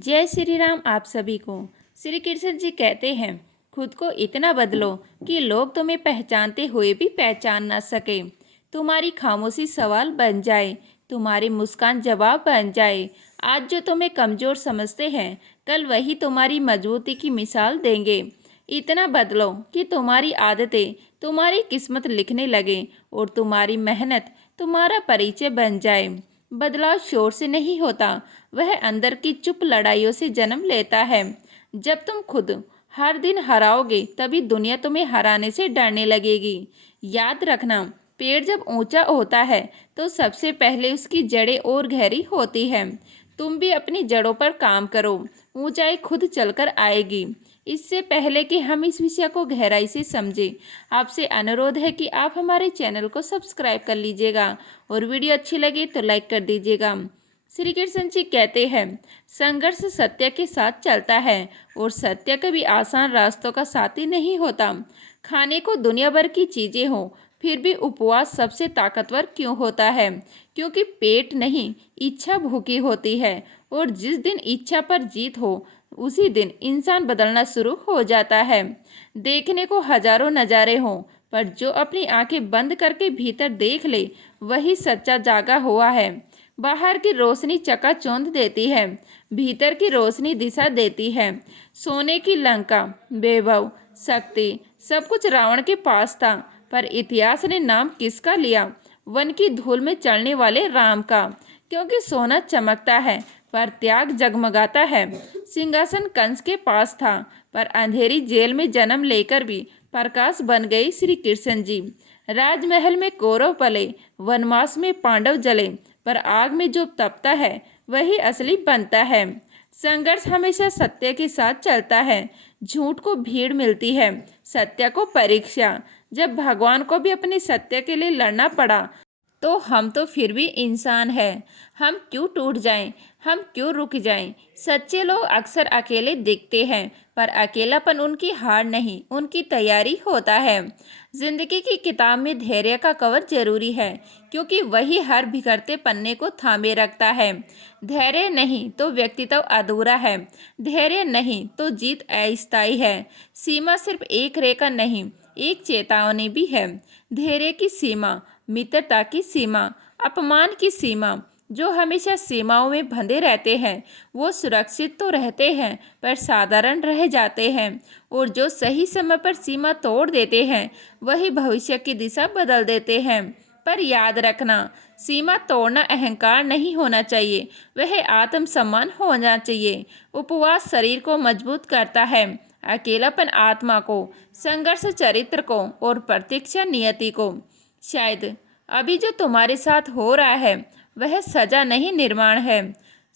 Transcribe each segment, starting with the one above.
जय श्री राम। आप सभी को श्री कृष्ण जी कहते हैं, खुद को इतना बदलो कि लोग तुम्हें पहचानते हुए भी पहचान ना सके। तुम्हारी खामोशी सवाल बन जाए, तुम्हारी मुस्कान जवाब बन जाए। आज जो तुम्हें कमज़ोर समझते हैं, कल वही तुम्हारी मजबूती की मिसाल देंगे। इतना बदलो कि तुम्हारी आदतें तुम्हारी किस्मत लिखने लगे और तुम्हारी मेहनत तुम्हारा परिचय बन जाए। बदलाव शोर से नहीं होता, वह अंदर की चुप लड़ाइयों से जन्म लेता है। जब तुम खुद हर दिन हराओगे, तभी दुनिया तुम्हें हराने से डरने लगेगी। याद रखना, पेड़ जब ऊंचा होता है तो सबसे पहले उसकी जड़ें और गहरी होती है। तुम भी अपनी जड़ों पर काम करो, ऊंचाई खुद चलकर आएगी। इससे पहले कि हम इस विषय को गहराई से समझें, आपसे अनुरोध है कि आप हमारे चैनल को सब्सक्राइब कर लीजिएगा और वीडियो अच्छी लगे तो लाइक कर दीजिएगा। श्री कृष्ण जी कहते हैं, संघर्ष सत्य के साथ चलता है और सत्य कभी आसान रास्तों का साथी नहीं होता। खाने को दुनिया भर की चीज़ें हो, फिर भी उपवास सबसे ताकतवर क्यों होता है? क्योंकि पेट नहीं, इच्छा भूखी होती है। और जिस दिन इच्छा पर जीत हो, उसी दिन इंसान बदलना शुरू हो जाता है। देखने को हजारों नज़ारे हों, पर जो अपनी आंखें बंद करके भीतर देख ले, वही सच्चा जागा हुआ है। बाहर की रोशनी चकाचौंध देती है, भीतर की रोशनी दिशा देती है। सोने की लंका, वैभव, शक्ति, सब कुछ रावण के पास था, पर इतिहास ने नाम किसका लिया? वन की धूल में चलने वाले राम का। क्योंकि सोना चमकता है, पर त्याग जगमगाता है। सिंहासन कंस के पास था, पर अंधेरी जेल में जन्म लेकर भी प्रकाश बन गई श्री कृष्ण जी। राजमहल में कौरव पले, वनवास में पांडव जले, पर आग में जो तपता है वही असली बनता है। संघर्ष हमेशा सत्य के साथ चलता है। झूठ को भीड़ मिलती है, सत्य को परीक्षा। जब भगवान को भी अपने सत्य के लिए लड़ना पड़ा, तो हम तो फिर भी इंसान हैं। हम क्यों टूट जाएं? हम क्यों रुक जाएं? सच्चे लोग अक्सर अकेले दिखते हैं, पर अकेलापन उनकी हार नहीं, उनकी तैयारी होता है। जिंदगी की किताब में धैर्य का कवर जरूरी है, क्योंकि वही हर बिखरते पन्ने को थामे रखता है। धैर्य नहीं तो व्यक्तित्व अधूरा है, धैर्य नहीं तो जीत अस्थायी है। सीमा सिर्फ एक रेखा नहीं, एक चेतावनी भी है। धैर्य की सीमा, मित्रता की सीमा, अपमान की सीमा। जो हमेशा सीमाओं में बंधे रहते हैं, वो सुरक्षित तो रहते हैं, पर साधारण रह जाते हैं। और जो सही समय पर सीमा तोड़ देते हैं, वही भविष्य की दिशा बदल देते हैं। पर याद रखना, सीमा तोड़ना अहंकार नहीं होना चाहिए, वह आत्मसम्मान होना चाहिए। उपवास शरीर को मजबूत करता है, अकेलापन आत्मा को, संघर्ष चरित्र को और प्रतीक्षा नियति को। शायद अभी जो तुम्हारे साथ हो रहा है, वह सजा नहीं, निर्माण है।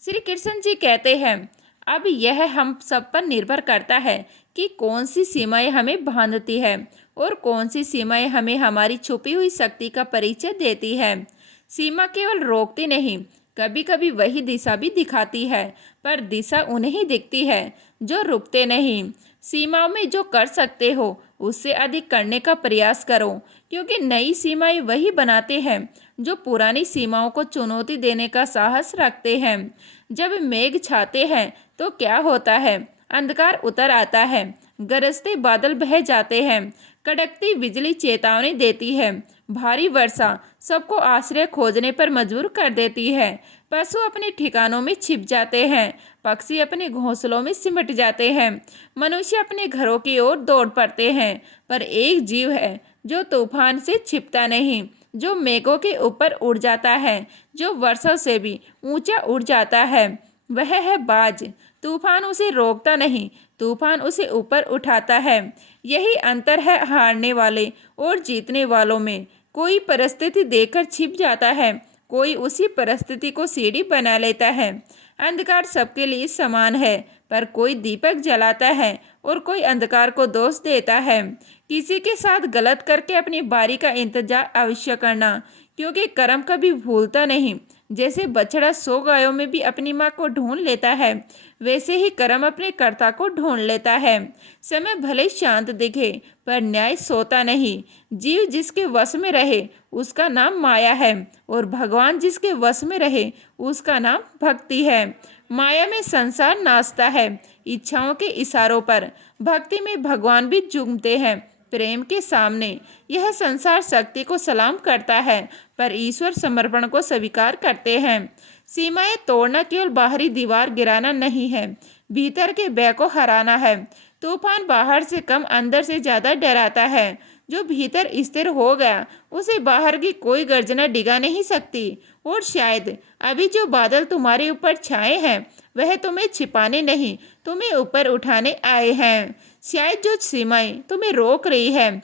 श्री कृष्ण जी कहते हैं, अब यह हम सब पर निर्भर करता है कि कौन सी सीमाएं हमें बांधती है और कौन सी सीमाएं हमें हमारी छुपी हुई शक्ति का परिचय देती है। सीमा केवल रोकती नहीं, कभी कभी वही दिशा भी दिखाती है, पर दिशा उन्हें ही दिखती है जो रुकते नहीं। सीमाओं में जो कर सकते हो, उससे अधिक करने का प्रयास करो, क्योंकि नई सीमाएं वही बनाते हैं जो पुरानी सीमाओं को चुनौती देने का साहस रखते हैं। जब मेघ छाते हैं तो क्या होता है? अंधकार उतर आता है, गरजते बादल बह जाते हैं, कड़कती बिजली चेतावनी देती है, भारी वर्षा सबको आश्रय खोजने पर मजबूर कर देती है। पशु अपने ठिकानों में छिप जाते हैं, पक्षी अपने घोंसलों में सिमट जाते हैं, मनुष्य अपने घरों की ओर दौड़ पड़ते हैं। पर एक जीव है जो तूफान से छिपता नहीं, जो मेघों के ऊपर उड़ जाता है, जो वर्षा से भी ऊंचा उड़ जाता है। वह है बाज। तूफान उसे रोकता नहीं, तूफान उसे ऊपर उठाता है। यही अंतर है हारने वाले और जीतने वालों में। कोई परिस्थिति देखकर छिप जाता है, कोई उसी परिस्थिति को सीढ़ी बना लेता है। अंधकार सबके लिए समान है, पर कोई दीपक जलाता है और कोई अंधकार को दोष देता है। किसी के साथ गलत करके अपनी बारी का इंतजार अवश्य करना, क्योंकि कर्म कभी भूलता नहीं। जैसे बछड़ा 100 गायों में भी अपनी माँ को ढूंढ लेता है, वैसे ही कर्म अपने कर्ता को ढूंढ लेता है। समय भले शांत दिखे, पर न्याय सोता नहीं। जीव जिसके वश में रहे, उसका नाम माया है, और भगवान जिसके वश में रहे, उसका नाम भक्ति है। माया में संसार नाचता है, इच्छाओं के इशारों पर। भक्ति में भगवान भी झूमते हैं प्रेम के सामने। यह संसार शक्ति को सलाम करता है, पर ईश्वर समर्पण को स्वीकार करते हैं। सीमाएं तोड़ना केवल बाहरी दीवार गिराना नहीं है, भीतर के भय को हराना है। तूफान बाहर से कम अंदर से ज्यादा डराता है। जो भीतर स्थिर हो गया उसे बाहर की कोई गर्जना डिगा नहीं सकती। और शायद अभी जो बादल तुम्हारे ऊपर छाए हैं वह तुम्हें छिपाने नहीं, तुम्हें ऊपर उठाने आए हैं। शायद जो सीमाएं तुम्हें रोक रही है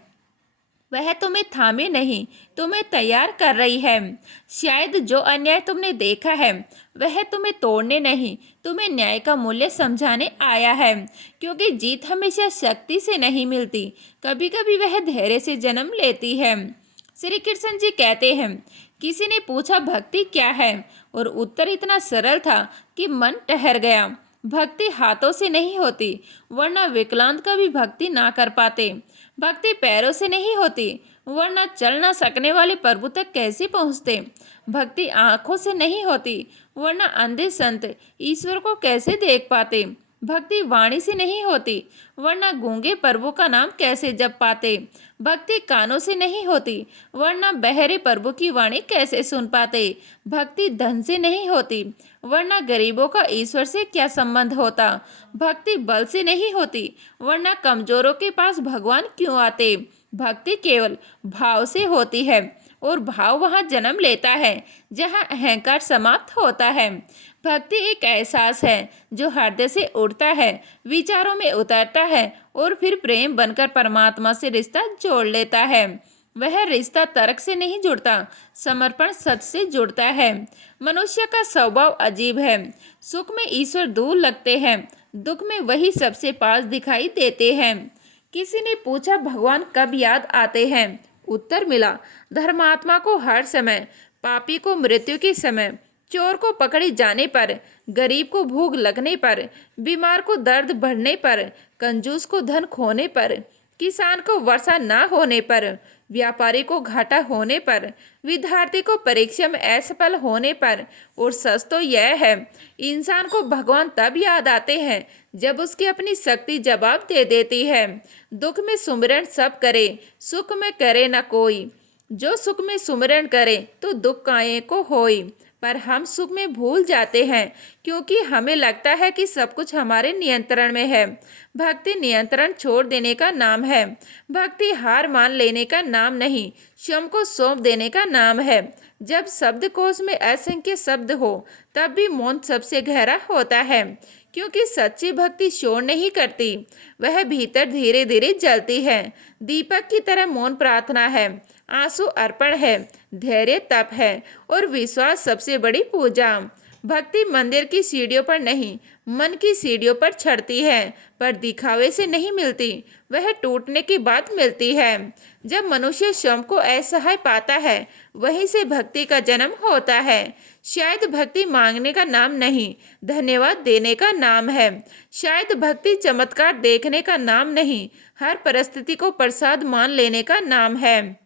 वह तुम्हें थामे नहीं, तुम्हें तैयार कर रही है। शायद जो अन्याय तुमने देखा है वह तुम्हें तोड़ने नहीं, तुम्हें न्याय का मूल्य समझाने आया है। क्योंकि जीत हमेशा शक्ति से नहीं मिलती, कभी कभी वह धैर्य से जन्म लेती है। श्री कृष्ण जी कहते हैं, किसी ने पूछा भक्ति क्या है, और उत्तर इतना सरल था कि मन ठहर गया। भक्ति हाथों से नहीं होती, वरना विकलांग कभी भक्ति ना कर पाते। भक्ति पैरों से नहीं होती, वरना चल ना सकने वाले प्रभु तक कैसे पहुँचते। भक्ति आँखों से नहीं होती, वरना अंधे संत ईश्वर को कैसे देख पाते। भक्ति वाणी से नहीं होती, वरना गूंगे प्रभु का नाम कैसे जप पाते। भक्ति कानों से नहीं होती, वरना बहरे प्रभु की वाणी कैसे सुन पाते। भक्ति धन से नहीं होती, वरना गरीबों का ईश्वर से क्या संबंध होता। भक्ति बल से नहीं होती, वरना कमजोरों के पास भगवान क्यों आते। भक्ति केवल भाव से होती है, और भाव वहाँ जन्म लेता है जहाँ अहंकार समाप्त होता है। भक्ति एक एहसास है जो हृदय से उठता है, विचारों में उतरता है और फिर प्रेम बनकर परमात्मा से रिश्ता जोड़ लेता है। वह रिश्ता तर्क से नहीं जुड़ता, समर्पण सच से जुड़ता है। मनुष्य का स्वभाव अजीब है, सुख में ईश्वर दूर लगते हैं, दुख में वही सबसे पास दिखाई देते हैं। किसी ने पूछा भगवान कब याद आते हैं। उत्तर मिला, धर्मात्मा को हर समय, पापी को मृत्यु के समय, चोर को पकड़े जाने पर, गरीब को भूख लगने पर, बीमार को दर्द बढ़ने पर, कंजूस को धन खोने पर, किसान को वर्षा ना होने पर, व्यापारी को घाटा होने पर, विद्यार्थी को परीक्षा में असफल होने पर। और सच तो यह है, इंसान को भगवान तब याद आते हैं जब उसकी अपनी शक्ति जवाब दे देती है। दुख में सुमिरन सब करे, सुख में करे न कोई। जो सुख में सुमिरन करे तो दुख काहे को होई। पर हम सुख में भूल जाते हैं, क्योंकि हमें लगता है कि सब कुछ हमारे नियंत्रण में है। भक्ति नियंत्रण छोड़ देने का नाम है। भक्ति हार मान लेने का नाम नहीं, स्वयं को सौंप देने का नाम है। जब शब्दकोश में असंख्य शब्द हो तब भी मौन सबसे गहरा होता है, क्योंकि सच्ची भक्ति शोर नहीं करती, वह भीतर धीरे धीरे जलती है। दीपक की तरह मौन प्रार्थना है, आंसू अर्पण है, धैर्य तप है, और विश्वास सबसे बड़ी पूजा। भक्ति मंदिर की सीढ़ियों पर नहीं, मन की सीढ़ियों पर चढ़ती है, पर दिखावे से नहीं मिलती, वह टूटने के बाद मिलती है। जब मनुष्य स्वयं को असहाय पाता है, वहीं से भक्ति का जन्म होता है। शायद भक्ति मांगने का नाम नहीं, धन्यवाद देने का नाम है। शायद भक्ति चमत्कार देखने का नाम नहीं, हर परिस्थिति को प्रसाद मान लेने का नाम है।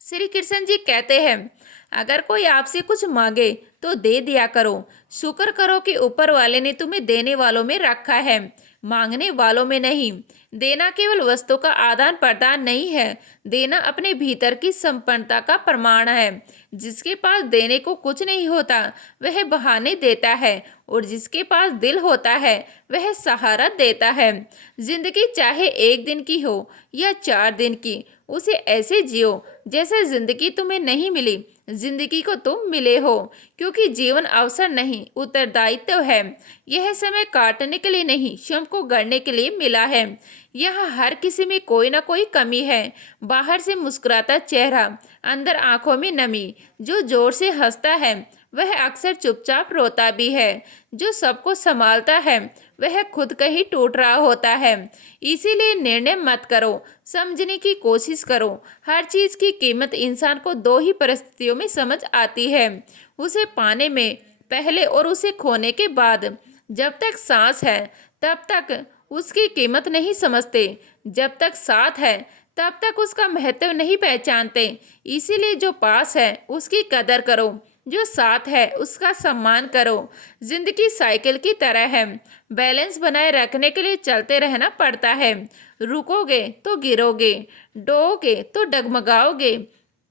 श्री कृष्ण जी कहते हैं, अगर कोई आपसे कुछ मांगे तो दे दिया करो। शुक्र करो कि ऊपर वाले ने तुम्हें देने वालों में रखा है, मांगने वालों में नहीं। देना केवल वस्तु का आदान प्रदान नहीं है, देना अपने भीतर की संपन्नता का प्रमाण है। जिसके पास देने को कुछ नहीं होता वह बहाने देता है, और जिसके पास दिल होता है वह सहारा देता है। जिंदगी चाहे 1 दिन की हो या 4 दिन की, उसे ऐसे जियो जैसे जिंदगी तुम्हें नहीं मिली, जिंदगी को तुम मिले हो। क्योंकि जीवन अवसर नहीं, उत्तरदायित्व है। यह समय काटने के लिए नहीं, स्वयं को गढ़ने के लिए मिला है। यहाँ हर किसी में कोई ना कोई कमी है। बाहर से मुस्कुराता चेहरा, अंदर आंखों में नमी। जो जोर से हंसता है वह अक्सर चुपचाप रोता भी है। जो सबको संभालता है वह खुद कहीं टूट रहा होता है। इसीलिए निर्णय मत करो, समझने की कोशिश करो। हर चीज़ की कीमत इंसान को 2 ही परिस्थितियों में समझ आती है, उसे पाने में पहले और उसे खोने के बाद। जब तक सांस है तब तक उसकी कीमत नहीं समझते, जब तक साथ है तब तक उसका महत्व नहीं पहचानते। इसीलिए जो पास है उसकी कदर करो, जो साथ है उसका सम्मान करो। जिंदगी साइकिल की तरह है, बैलेंस बनाए रखने के लिए चलते रहना पड़ता है। रुकोगे तो गिरोगे, डोगे तो डगमगाओगे,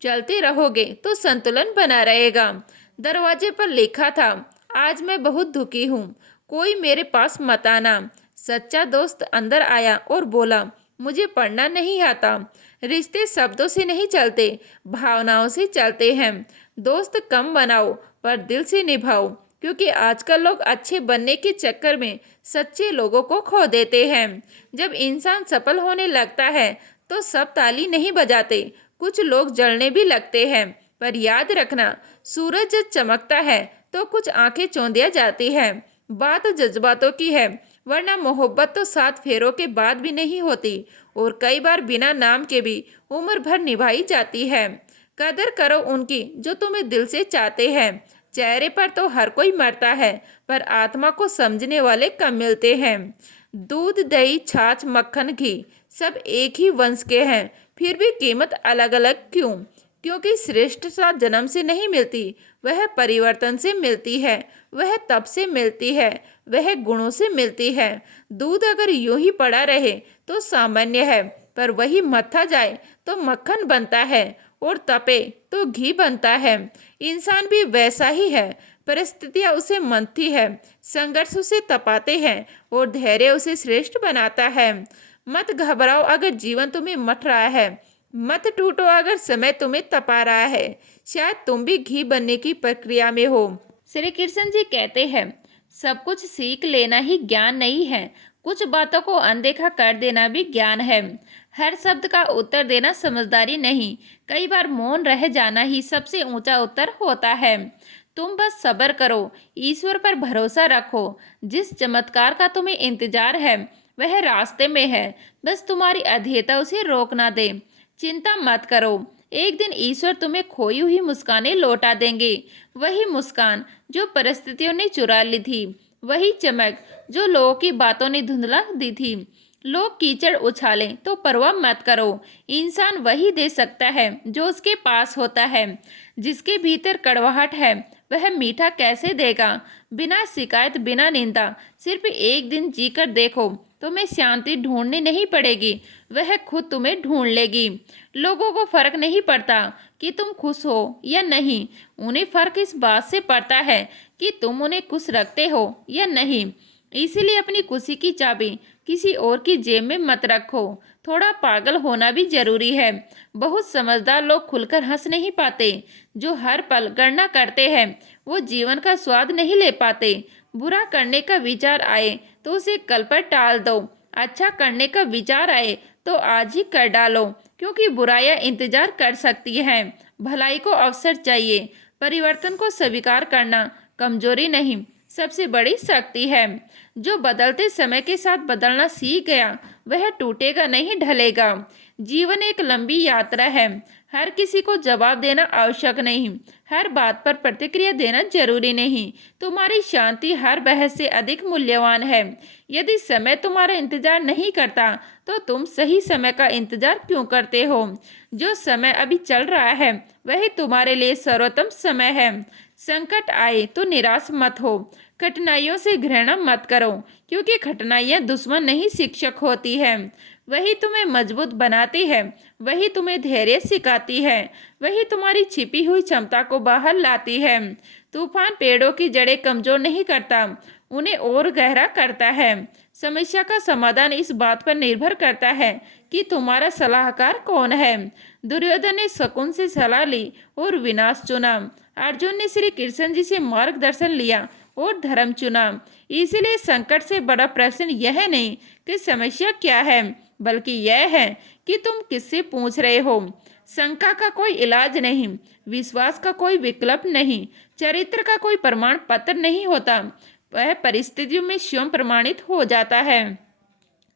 चलते रहोगे तो संतुलन बना रहेगा। दरवाजे पर लिखा था, आज मैं बहुत दुखी हूँ, कोई मेरे पास मत आना। सच्चा दोस्त अंदर आया और बोला, मुझे पढ़ना नहीं आता। रिश्ते शब्दों से नहीं चलते, भावनाओं से चलते हैं। दोस्त कम बनाओ पर दिल से निभाओ, क्योंकि आजकल लोग अच्छे बनने के चक्कर में सच्चे लोगों को खो देते हैं। जब इंसान सफल होने लगता है तो सब ताली नहीं बजाते, कुछ लोग जलने भी लगते हैं। पर याद रखना, सूरज जब चमकता है तो कुछ आंखें चौंधिया जाती हैं। बात जज्बातों की है, वरना मोहब्बत तो 7 फेरों के बाद भी नहीं होती, और कई बार बिना नाम के भी उम्र भर निभाई जाती है। कदर करो उनकी जो तुम्हें दिल से चाहते हैं। चेहरे पर तो हर कोई मरता है, पर आत्मा को समझने वाले कम मिलते हैं। दूध, दही, छाछ, मक्खन, घी सब एक ही वंश के हैं, फिर भी कीमत अलग अलग क्यों? क्योंकि श्रेष्ठता जन्म से नहीं मिलती, वह परिवर्तन से मिलती है, वह तप से मिलती है, वह गुणों से मिलती है। दूध अगर यूं ही पड़ा रहे तो सामान्य है, पर वही मत्था जाए तो मक्खन बनता है, और तपे तो घी बनता है। इंसान भी वैसा ही है, परिस्थितियां उसे मंथती है, संघर्ष उसे तपाते हैं, और धैर्य उसे श्रेष्ठ बनाता है। मत घबराओ अगर जीवन तुम्हें मथ रहा है, मत टूटो अगर समय तुम्हें तपा रहा है, शायद तुम भी घी बनने की प्रक्रिया में हो। श्री कृष्ण जी कहते हैं, सब कुछ सीख लेना ही ज्ञान नहीं है, कुछ बातों को अनदेखा कर देना भी ज्ञान है। हर शब्द का उत्तर देना समझदारी नहीं, कई बार मौन रह जाना ही सबसे ऊंचा उत्तर होता है। तुम बस सब्र करो, ईश्वर पर भरोसा रखो। जिस चमत्कार का तुम्हें इंतजार है वह रास्ते में है, बस तुम्हारी अधीरता उसे रोक ना दे। चिंता मत करो, एक दिन ईश्वर तुम्हें खोई हुई मुस्कानें लौटा देंगे। वही मुस्कान जो परिस्थितियों ने चुरा ली थी, वही चमक जो लोगों की बातों ने धुंधला दी थी। लोग कीचड़ उछालें तो परवाह मत करो, इंसान वही दे सकता है जो उसके पास होता है। जिसके भीतर कड़वाहट है वह मीठा कैसे देगा? बिना शिकायत, बिना निंदा, सिर्फ एक दिन जीकर देखो, तुम्हें शांति ढूंढनी नहीं पड़ेगी, वह खुद तुम्हें ढूंढ लेगी। लोगों को फर्क नहीं पड़ता कि तुम खुश हो या नहीं, उन्हें फर्क इस बात से पड़ता है कि तुम उन्हें खुश रखते हो या नहीं। इसीलिए अपनी खुशी की चाबी किसी और की जेब में मत रखो। थोड़ा पागल होना भी जरूरी है। बहुत समझदार लोग खुलकर हंस नहीं पाते, जो हर पल गणना करते हैं वो जीवन का स्वाद नहीं ले पाते। बुरा करने का विचार आए तो उसे कल पर टाल दो, अच्छा करने का विचार आए तो आज ही कर डालो, क्योंकि बुराइयां इंतजार कर सकती हैं, भलाई को अवसर चाहिए। परिवर्तन को स्वीकार करना कमजोरी नहीं, सबसे बड़ी शक्ति है। जो बदलते समय के साथ बदलना सीख गया वह टूटेगा नहीं, ढलेगा। जीवन एक लंबी यात्रा है, हर किसी को जवाब देना आवश्यक नहीं, हर बात पर प्रतिक्रिया देना जरूरी नहीं। तुम्हारी शांति हर बहस से अधिक मूल्यवान है। यदि समय तुम्हारा इंतजार नहीं करता तो तुम सही समय का इंतजार क्यों करते हो? जो समय अभी चल रहा है वही तुम्हारे लिए सर्वोत्तम समय है। संकट आए तो निराश मत हो, कठिनाइयों से घृणा मत करो, क्योंकि कठिनाइयाँ दुश्मन नहीं शिक्षक होती है। वही तुम्हें मजबूत बनाती है, वही तुम्हें धैर्य सिखाती है, वही तुम्हारी छिपी हुई क्षमता को बाहर लाती है। तूफान पेड़ों की जड़ें कमजोर नहीं करता, उन्हें और गहरा करता है। समस्या का समाधान इस बात पर निर्भर करता है कि तुम्हारा सलाहकार कौन है। दुर्योधन ने शकुन से सलाह ली और विनाश चुना। अर्जुन ने श्री कृष्ण जी से मार्गदर्शन लिया और धर्म चुना। इसलिए संकट से बड़ा प्रश्न यह नहीं कि समस्या क्या है, बल्कि यह है कि तुम किससे पूछ रहे हो। शंका का कोई इलाज नहीं, विश्वास का कोई विकल्प नहीं, चरित्र का कोई प्रमाण पत्र नहीं होता, वह परिस्थितियों में स्वयं प्रमाणित हो जाता है।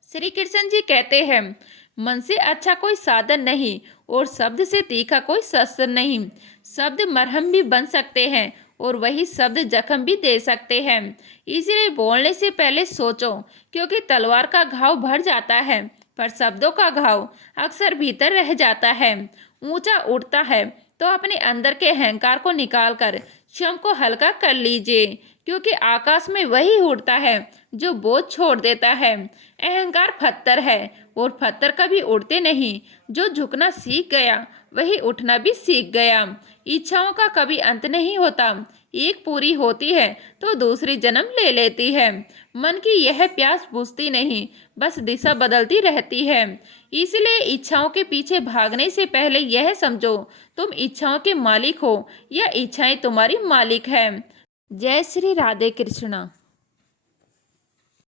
श्री कृष्ण जी कहते हैं, मन से अच्छा कोई साधन नहीं और शब्द से तीखा कोई शस्त्र नहीं। शब्द मरहम भी बन सकते हैं और वही शब्द जख्म भी दे सकते हैं। इसलिए बोलने से पहले सोचो, क्योंकि तलवार का घाव भर जाता है पर शब्दों का घाव अक्सर भीतर रह जाता है। ऊंचा उठता है तो अपने अंदर के अहंकार को निकालकर क्षम को हल्का कर लीजिए, क्योंकि आकाश में वही उड़ता है जो बोझ छोड़ देता है। अहंकार पत्थर है और पत्थर कभी उड़ते नहीं। जो झुकना सीख गया वही उठना भी सीख गया। इच्छाओं का कभी अंत नहीं होता, एक पूरी होती है तो दूसरी जन्म ले लेती है। मन की यह प्यास बुझती नहीं, बस दिशा बदलती रहती है। इसलिए इच्छाओं के पीछे भागने से पहले यह समझो, तुम इच्छाओं के मालिक हो या इच्छाएं तुम्हारी मालिक है। जय श्री राधे कृष्णा।